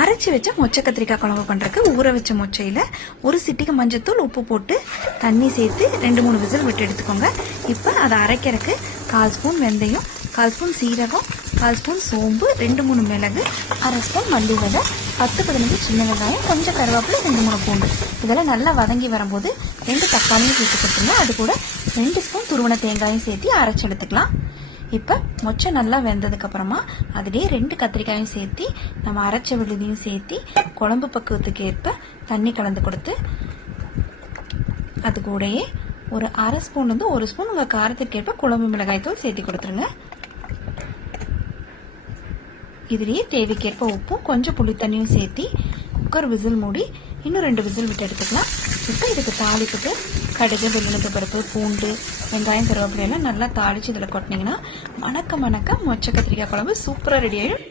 அரைச்சி வச்ச மொச்சை கத்திரிக்காய் குழம்பு பண்ணுறதுக்கு ஊற வச்ச மொச்சையில் ஒரு சிட்டிக்கு மஞ்சத்தூள் உப்பு போட்டு தண்ணி சேர்த்து ரெண்டு மூணு விசில் விட்டு எடுத்துக்கோங்க. இப்போ அதை அரைக்கிறதுக்கு கால் ஸ்பூன் வெந்தயம் கால் ஸ்பூன் சீரகம் கால் ஸ்பூன் சோம்பு ரெண்டு மூணு மிளகு அரை ஸ்பூன் மல்லி விதை பத்து பதினஞ்சு சின்ன வெங்காயம் கொஞ்சம் கருவேப்பிலை ரெண்டு மூணு பூண்டு. இதெல்லாம் நல்லா வதங்கி வரும்போது ரெண்டு தக்காளியும் சேர்த்து கொடுத்துருங்க அது கூட ரெண்டு ஸ்பூன் துருவன தேங்காயும் சேர்த்து அரைச்சி எடுத்துக்கலாம். இப்போ மொச்சை நல்லா வெந்ததுக்கப்புறமா அதிலே ரெண்டு கத்திரிக்காயும் சேர்த்து நம்ம அரைச்ச விழுதியும் சேர்த்து குழம்பு பக்குவத்துக்கு ஏற்ப தண்ணி கலந்து கொடுத்து அது கூடயே ஒரு அரை ஸ்பூன் வந்து ஒரு ஸ்பூன் உங்கள் காரத்துக்கு ஏற்ப குழம்பு மிளகாய் தூள் சேர்த்து கொடுத்துருங்க. இதுலேயே தேவைக்கேற்ப உப்பும் கொஞ்சம் புளி தண்ணியும் சேர்த்து குக்கர் விசில் மூடி இன்னும் ரெண்டு விசில் விட்டு எடுத்துக்கலாம். இப்போ இதுக்கு தாளிப்புக்கு கடுகு வெள்ளெழுத்து பருப்பு பூண்டு வெங்காயம் கருவேப்பிலையெல்லாம் நல்லா தாளித்து இதில் கொட்டினீங்கன்னா மணக்க மணக்க மொச்சை கத்திரிக்காய் குழம்பு சூப்பராக ரெடி ஆகிடும்